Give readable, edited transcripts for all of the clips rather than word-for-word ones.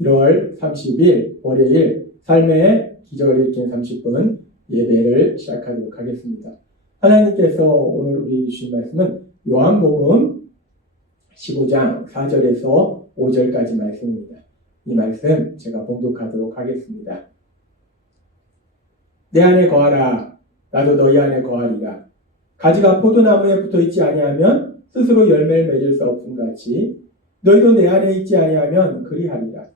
1월 30일 월요일 삶의 기적을 읽긴 30분 예배를 시작하도록 하겠습니다. 하나님께서 오늘 우리 주신 말씀은 요한복음 15장 4절에서 5절까지 말씀입니다. 이 말씀 제가 봉독하도록 하겠습니다. 내 안에 거하라. 나도 너희 안에 거하리라. 가지가 포도나무에 붙어있지 아니하면 스스로 열매를 맺을 수 없음 같이 너희도 내 안에 있지 아니하면 그리하리라.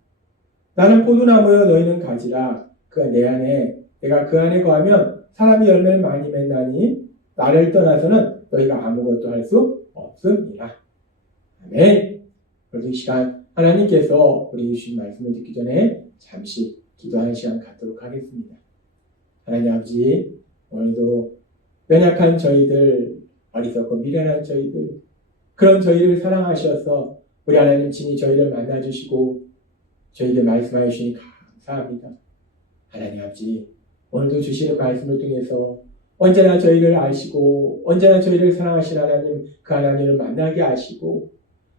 나는 포도나무여 너희는 가지라. 그가 내 안에 내가 그 안에 거하면 사람이 열매를 많이 맺나니 나를 떠나서는 너희가 아무것도 할 수 없음이라. 아멘. 그래서 이 시간 하나님께서 우리 주신 말씀을 듣기 전에 잠시 기도하는 시간 갖도록 하겠습니다. 하나님 아버지, 오늘도 연약한 저희들, 어리석고 미련한 저희들, 그런 저희를 사랑하셔서 우리 하나님 친히 저희를 만나주시고 저희에게 말씀하여 주시니 감사합니다. 하나님 아버지, 오늘도 주시는 말씀을 통해서 언제나 저희를 아시고 언제나 저희를 사랑하신 하나님, 그 하나님을 만나게 하시고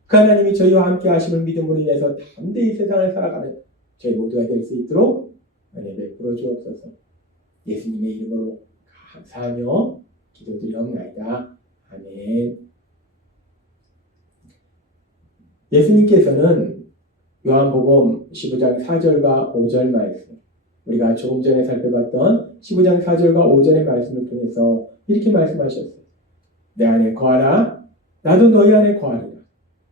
그 하나님이 저희와 함께 하심을 믿음으로 인해서 담대히 세상을 살아가는 저희 모두가 될 수 있도록 은혜 베풀어 주옵소서. 예수님의 이름으로 감사하며 기도드리옵나이다. 아멘. 예수님께서는 요한복음 15장 4절과 5절 말씀, 우리가 조금 전에 살펴봤던 15장 4절과 5절의 말씀을 통해서 이렇게 말씀하셨어요. 내 안에 거하라. 나도 너희 안에 거하리라.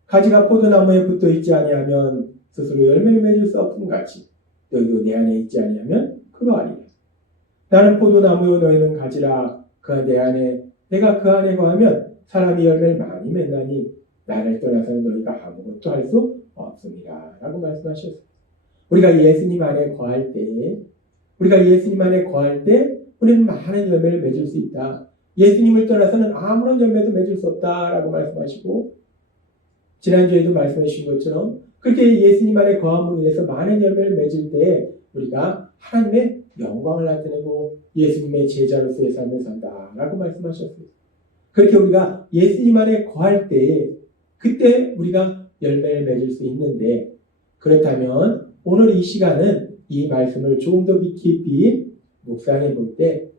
가지가 포도나무에 붙어있지 아니하면 스스로 열매를 맺을 수 없음 같이 너희도 내 안에 있지 아니하면 그러하리라. 나는 포도나무요 너희는 가지라. 그가 내 안에 내가 그 안에 거하면 사람이 열매를 많이 맺나니 나를 떠나서는 너희가 아무것도 할 수 없습니다. 라고 말씀하셨어요. 우리가 예수님 안에 거할 때 우리는 많은 열매를 맺을 수 있다. 예수님을 떠나서는 아무런 열매도 맺을 수 없다라고 말씀하시고, 지난주에도 말씀해 주신 것처럼 그렇게 예수님 안에 거함으로 인해서 많은 열매를 맺을 때 우리가 하나님의 영광을 나타내고 예수님의 제자로서의 삶을 산다라고 말씀하셨어요. 그렇게 우리가 예수님 안에 거할 때 그때 우리가 열매를 맺을 수 있는데, 그렇다면 오늘 이 시간은 이 말씀을 조금 더 깊이 묵상해 볼 때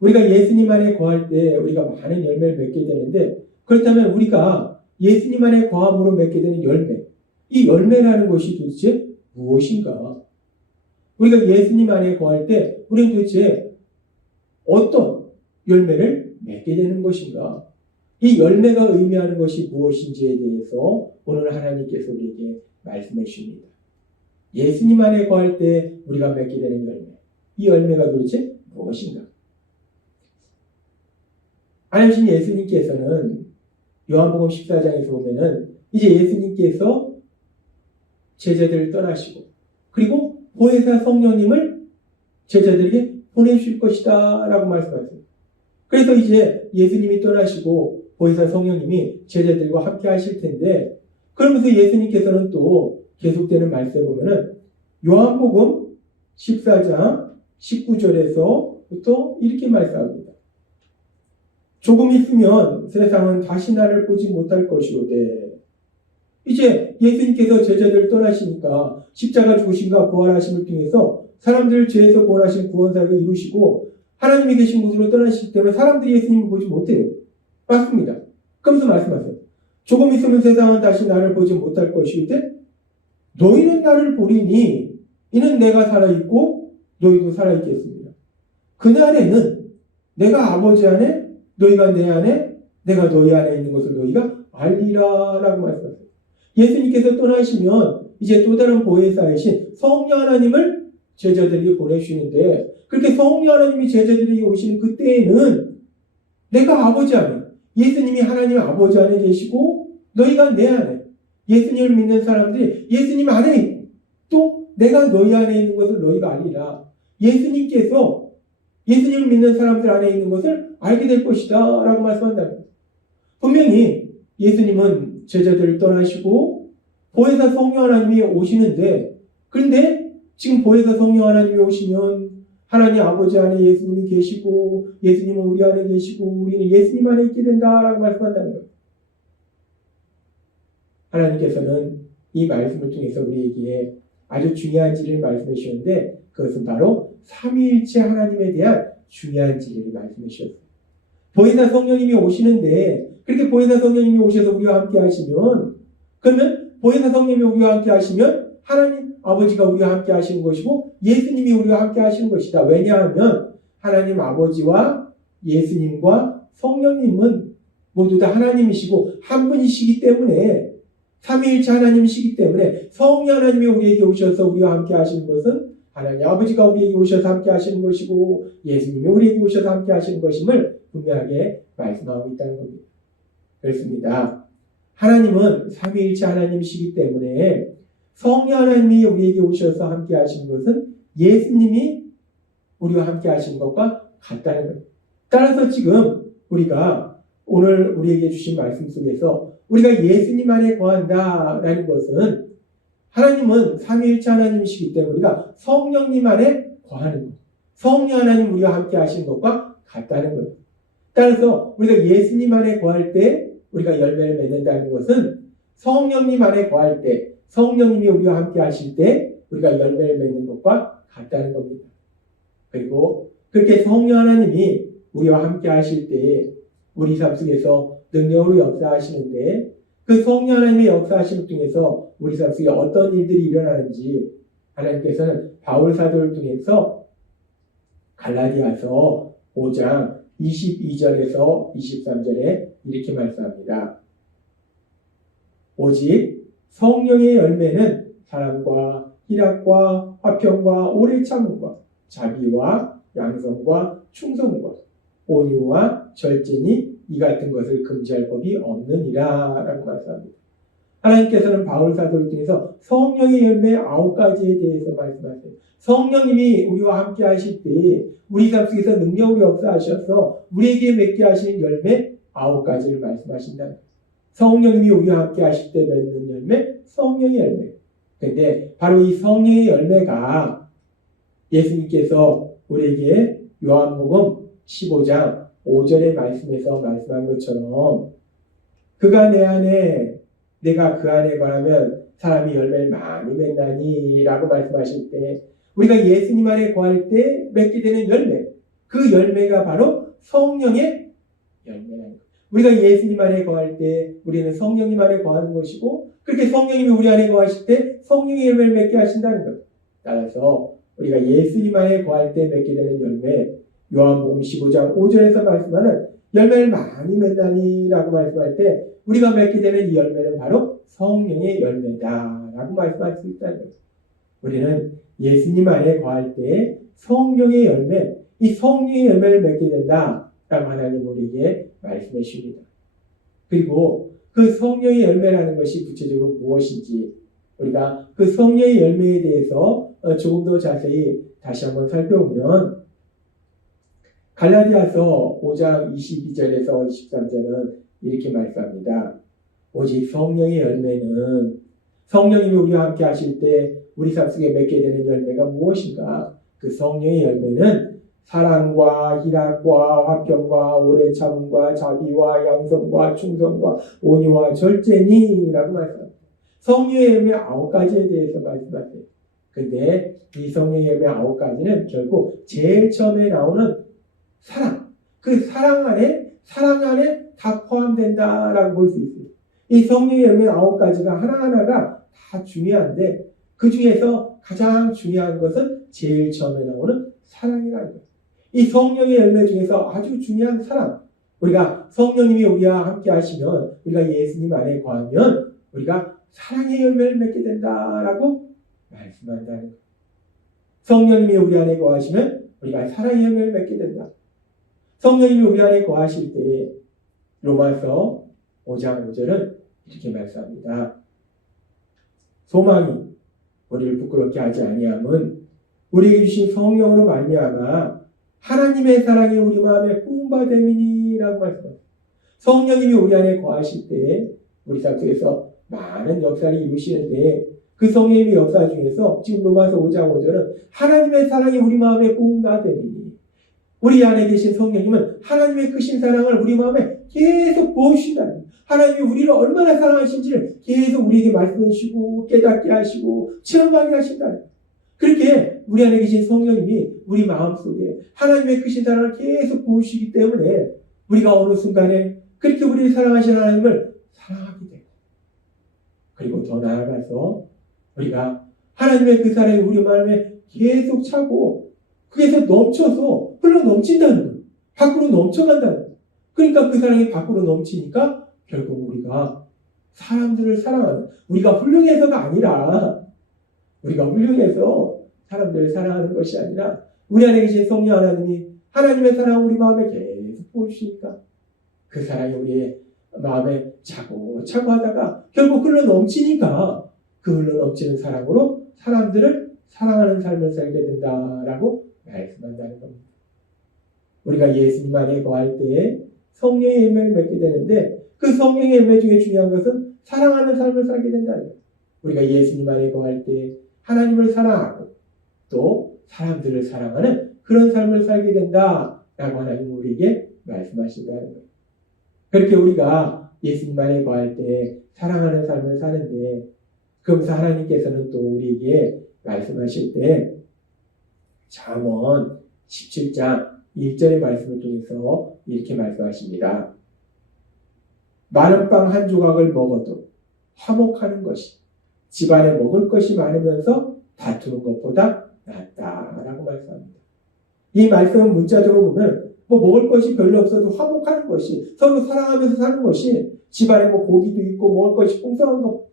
우리가 예수님 안에 거할 때 우리가 많은 열매를 맺게 되는데, 그렇다면 우리가 예수님 안에 거함으로 맺게 되는 열매, 이 열매라는 것이 도대체 무엇인가? 우리가 예수님 안에 거할 때 우리는 도대체 어떤 열매를 맺게 되는 것인가? 이 열매가 의미하는 것이 무엇인지에 대해서 오늘 하나님께서 우리에게 말씀해 주십니다. 예수님 안에 거할 때 우리가 맺게 되는 열매, 이 열매가 도대체 무엇인가? 하나님 예수님께서는 요한복음 14장에서 보면은 이제 예수님께서 제자들을 떠나시고 그리고 보혜사 성령님을 제자들에게 보내주실 것이다 라고 말씀하셨어요. 그래서 이제 예수님이 떠나시고 보혜사 성령님이 제자들과 함께 하실 텐데, 그러면서 예수님께서는 또 계속되는 말씀에 보면은 요한복음 14장 19절에서부터 이렇게 말씀합니다. 조금 있으면 세상은 다시 나를 보지 못할 것이오되. 이제 예수님께서 제자들을 떠나시니까 십자가 죽으심과 부활하심을 통해서 사람들을 죄에서 구원하신 구원사역을 이루시고 하나님이 계신 곳으로 떠나시기 때문에 사람들이 예수님을 보지 못해요. 맞습니다. 그러면서 말씀하세요. 조금 있으면 세상은 다시 나를 보지 못할 것이오되 너희는 나를 보리니 이는 내가 살아있고 너희도 살아있겠습니다. 그날에는 내가 아버지 안에 너희가 내 안에 내가 너희 안에 있는 것을 너희가 알리라 라고 말씀하세요. 예수님께서 떠나시면 이제 또 다른 보혜사이신 성령 하나님을 제자들에게 보내주시는데, 그렇게 성령 하나님이 제자들에게 오시는 그때에는 내가 아버지 안에, 예수님이 하나님 아버지 안에 계시고 너희가 내 안에, 예수님을 믿는 사람들이 예수님 안에 있고 또 내가 너희 안에 있는 것을 너희가 알리라. 예수님께서 예수님을 믿는 사람들 안에 있는 것을 알게 될 것이다 라고 말씀한다는 거예요. 분명히 예수님은 제자들을 떠나시고 보혜사 성령 하나님이 오시는데, 그런데 지금 보혜사 성령 하나님이 오시면 하나님 아버지 안에 예수님이 계시고 예수님은 우리 안에 계시고 우리는 예수님 안에 있게 된다라고 말씀한다는 거예요. 하나님께서는 이 말씀을 통해서 우리에게 아주 중요한 진리를 말씀해 주셨는데 그것은 바로 삼위일체 하나님에 대한 중요한 진리를 말씀해 주셨어요. 보혜사 성령님이 오시는데 그렇게 보혜사 성령님이 오셔서 우리와 함께 하시면 그러면 보혜사 성령님이 우리와 함께 하시면 하나님 아버지가 우리와 함께 하시는 것이고 예수님이 우리와 함께 하시는 것이다. 왜냐하면 하나님 아버지와 예수님과 성령님은 모두 다 하나님이시고 한 분이시기 때문에 삼위일체 하나님이시기 때문에 성령 하나님이 우리에게 오셔서 우리와 함께 하시는 것은 하나님 아버지가 우리에게 오셔서 함께 하시는 것이고 예수님이 우리에게 오셔서 함께 하시는 것임을 분명하게 말씀하고 있다는 겁니다. 그렇습니다. 하나님은 삼위일체 하나님이시기 때문에 성령 하나님이 우리에게 오셔서 함께 하시는 것은 예수님이 우리와 함께 하시는 것과 같다는 거예요. 따라서 지금 우리가 오늘 우리에게 주신 말씀 속에서 우리가 예수님 안에 거한다라는 것은 하나님은 삼위일체 하나님이시기 때문에 우리가 성령님 안에 거하는 것, 성령 하나님 우리와 함께 하시는 것과 같다는 거예요. 따라서 우리가 예수님 안에 거할 때 우리가 열매를 맺는다는 것은 성령님 안에 거할 때 성령님이 우리와 함께 하실 때 우리가 열매를 맺는 것과 같다는 겁니다. 그리고 그렇게 성령 하나님이 우리와 함께 하실 때 우리 삶 속에서 능력으로 역사하시는데 그 성령 하나님의 역사하심을 통해서 우리 삶 속에 어떤 일들이 일어나는지 하나님께서는 바울 사도를 통해서 갈라디아서 5장 22절에서 23절에 이렇게 말씀합니다. 오직 성령의 열매는 사랑과 희락과 화평과 오래 참음과 자비와 양성과 충성과 온유와 절제니 이 같은 것을 금지할 법이 없느니라 라고 말씀합니다. 하나님께서는 바울 사도를 통해서 성령의 열매 9가지에 대해서 말씀하세요. 성령님이 우리와 함께 하실 때 우리 삶 속에서 능력으로 역사하셔서 우리에게 맺게 하시는 열매 9가지를 말씀하신다. 성령님이 우리와 함께 하실 때 맺는 열매, 성령의 열매. 그런데 바로 이 성령의 열매가 예수님께서 우리에게 요한복음 15장 5절의 말씀에서 말씀한 것처럼 그가 내 안에 내가 그 안에 거하면 사람이 열매를 많이 맺나니 라고 말씀하실 때 우리가 예수님 안에 거할 때 맺게 되는 열매, 그 열매가 바로 성령의 열매라는 거예요. 우리가 예수님 안에 거할 때 우리는 성령님 안에 거하는 것이고 그렇게 성령님이 우리 안에 거하실 때 성령의 열매를 맺게 하신다는 거예요. 따라서 우리가 예수님 안에 거할 때 맺게 되는 열매, 요한복음 15장 5절에서 말씀하는 열매를 많이 맺다니 라고 말씀할 때 우리가 맺게 되는 이 열매는 바로 성령의 열매다 라고 말씀할 수 있다는 거예요. 우리는 예수님 안에 거할 때 성령의 열매, 이 성령의 열매를 맺게 된다 라고 하나님 우리에게 말씀해 주십니다. 그리고 그 성령의 열매라는 것이 구체적으로 무엇인지 우리가 그 성령의 열매에 대해서 조금 더 자세히 다시 한번 살펴보면 갈라디아서 5장 22절에서 23절은 이렇게 말씀합니다. 오직 성령의 열매는 성령님이 우리와 함께 하실 때 우리 삶 속에 맺게 되는 열매가 무엇인가? 그 성령의 열매는 사랑과 희락과 화평과 오래 참음과 자비와 양성과 충성과 온유와 절제니 라고 말씀합니다. 성령의 열매 9가지에 대해서 말씀하세요. 근데 이 성령의 열매 9가지는 결국 제일 처음에 나오는 사랑, 그 사랑 안에 다 포함된다라고 볼 수 있어요. 이 성령의 열매 9가지가 하나하나가 다 중요한데 그 중에서 가장 중요한 것은 제일 처음에 나오는 사랑이라는 거예요. 이 성령의 열매 중에서 아주 중요한 사랑, 우리가 성령님이 우리와 함께 하시면 우리가 예수님 안에 거하면 우리가 사랑의 열매를 맺게 된다라고 말씀한다는 거예요. 성령님이 우리 안에 거하시면 우리가 사랑의 열매를 맺게 된다. 성령님이 우리 안에 거하실 때 로마서 5장 5절은 이렇게 말씀합니다. 소망이 우리를 부끄럽게 하지 아니함은 우리에게 주신 성령으로 말미암아 하나님의 사랑이 우리 마음에 부음받음이니라고 말씀합니다. 성령님이 우리 안에 거하실 때 우리 삶 속에서 많은 역사를 이루시는데 그 성령님의 역사 중에서 지금 로마서 5장 5절은 하나님의 사랑이 우리 마음에 부음받음이니 우리 안에 계신 성령님은 하나님의 크신 사랑을 우리 마음에 계속 부으신다는 거예요. 하나님이 우리를 얼마나 사랑하신지를 계속 우리에게 말씀해 주시고 깨닫게 하시고 체험하게 하신다. 그렇게 우리 안에 계신 성령님이 우리 마음속에 하나님의 크신 사랑을 계속 보여주시기 때문에 우리가 어느 순간에 그렇게 우리를 사랑하시는 하나님을 사랑하게 되고, 그리고 더 나아가서 우리가 하나님의 그 사랑이 우리 마음에 계속 차고 그게서 넘쳐서 흘러 넘친다는 거예요. 밖으로 넘쳐간다는 거예요. 그러니까 그 사랑이 밖으로 넘치니까 결국 우리가 사람들을 사랑하는, 우리가 훌륭해서가 아니라, 우리가 훌륭해서 사람들을 사랑하는 것이 아니라 우리 안에 계신 성령 하나님이 하나님의 사랑을 우리 마음에 계속 보여주시니까 그 사랑이 우리의 마음에 차고 하다가 결국 흘러 넘치니까 그 흘러 넘치는 사랑으로 사람들을 사랑하는 삶을 살게 된다라고 말씀한다는 겁니다. 우리가 예수님 안에 거할 때에 성령의 열매를 맺게 되는데 그 성령의 열매 중에 중요한 것은 사랑하는 삶을 살게 된다는 거예요. 우리가 예수님 안에 거할 때 하나님을 사랑하고 또 사람들을 사랑하는 그런 삶을 살게 된다라고 하나님 우리에게 말씀하신다는 거예요. 그렇게 우리가 예수님 안에 거할 때 사랑하는 삶을 사는데, 그러면서 하나님께서는 또 우리에게 말씀하실 때 잠언 17장 1절의 말씀을 통해서 이렇게 말씀하십니다. 많은 빵 한 조각을 먹어도 화목하는 것이 집안에 먹을 것이 많으면서 다투는 것보다 낫다라고 말씀합니다. 이 말씀은 문자적으로 보면 먹을 것이 별로 없어도 화목하는 것이, 서로 사랑하면서 사는 것이, 집안에 고기도 있고 먹을 것이 풍성한 것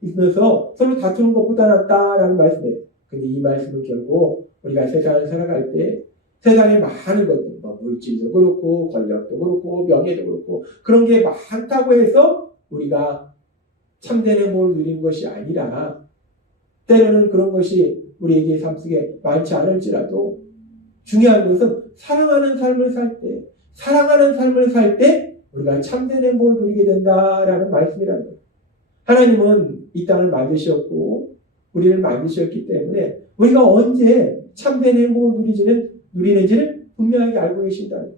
있으면서 서로 다투는 것보다 낫다라는 말씀이에요. 근데 이 말씀은 결국 우리가 세상을 살아갈 때 세상에 많은 것들, 물질도 그렇고 권력도 그렇고 명예도 그렇고 그런 게 많다고 해서 우리가 참된 행복을 누리는 것이 아니라, 때로는 그런 것이 우리에게 삶 속에 많지 않을지라도 중요한 것은 사랑하는 삶을 살 때 우리가 참된 행복을 누리게 된다라는 말씀이라는 거예요. 하나님은 이 땅을 만드셨고 우리를 만드셨기 때문에 우리가 언제 참된 행복을 누리는지를 분명하게 알고 계신다는 거예요.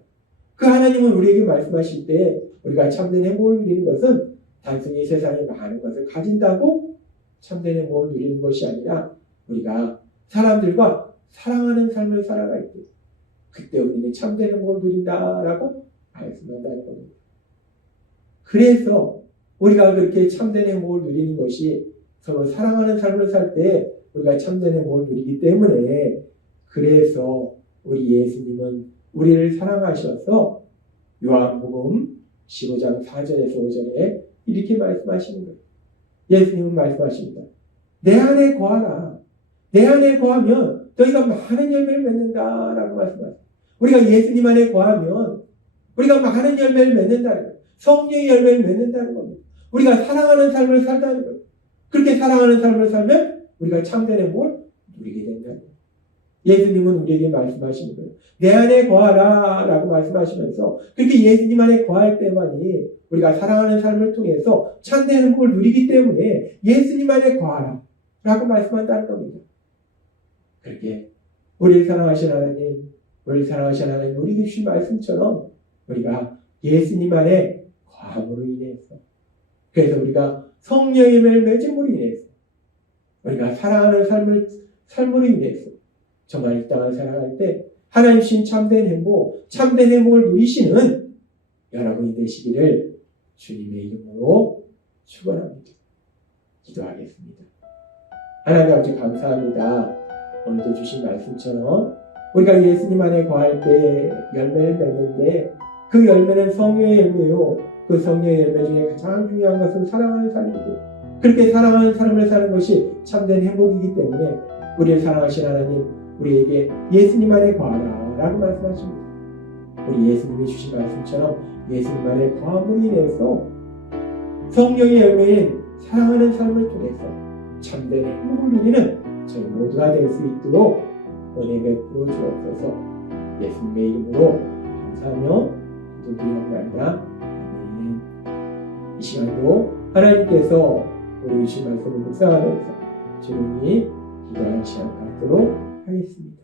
그 하나님은 우리에게 말씀하실 때 우리가 참된 행복을 누리는 것은 단순히 세상에 많은 것을 가진다고 참된 행복을 누리는 것이 아니라 우리가 사람들과 사랑하는 삶을 살아갈 때 그때 우리는 참된 행복을 누린다라고 말씀한다는 겁니다. 그래서 우리가 그렇게 참된 행복을 누리는 것이 서로 사랑하는 삶을 살 때 우리가 참된 행복을 누리기 때문에, 그래서 우리 예수님은 우리를 사랑하셔서 요한복음 15장 4절에서 5절에 이렇게 말씀하시는 거예요. 예수님은 말씀하십니다. 내 안에 거하라. 내 안에 거하면 너희가 많은 열매를 맺는다라고 말씀하세요. 우리가 예수님 안에 거하면 우리가 많은 열매를 맺는다는 거예요. 성령의 열매를 맺는다는 겁니다. 우리가 사랑하는 삶을 살다는 거예요. 그렇게 사랑하는 삶을 살면 우리가 참된 행복을 누리게 된다는 거예요. 예수님은 우리에게 말씀하시는 거예요. 내 안에 거하라 라고 말씀하시면서 그렇게 예수님 안에 거할 때만이 우리가 사랑하는 삶을 통해서 참된 행복을 누리기 때문에 예수님 안에 거하라 라고 말씀한다는 겁니다. 그렇게 우리를 사랑하신 하나님, 우리에게 주신 말씀처럼 우리가 예수님 안에 거함으로 인해서, 그래서 우리가 성령의 열매를 맺음으로 인해서, 우리가 사랑하는 삶으로 인해서 정말 이 땅을 살아갈 때 하나님 주신 참된 행복을 누리시는 여러분이 되시기를 주님의 이름으로 축원합니다. 기도하겠습니다. 하나님 아버지 감사합니다. 오늘도 주신 말씀처럼 우리가 예수님 안에 거할 때 열매를 맺는데 그 열매는 성령의 열매요. 그 성령의 열매 중에 가장 중요한 것은 사랑하는 삶이고, 그렇게 사랑하는 삶을 사는 것이 참된 행복이기 때문에 우리를 사랑하신 하나님, 우리에게 예수님 안에 거하라 라고 말씀하십니다. 우리 예수님이 주신 말씀처럼 예수님 안에 거함으로 인해서 성령의 열매인 사랑하는 삶을 통해서 참된 행복을 누리는 저희 모두가 될 수 있도록 은혜 베풀어 주옵소서. 예수님의 이름으로 감사하며 기도드리옵나이다. 아멘. 이 시간도 하나님께서 우리 주신 말씀을 묵상하면서 조용히 기도하는 시간 갖도록 하겠습니다.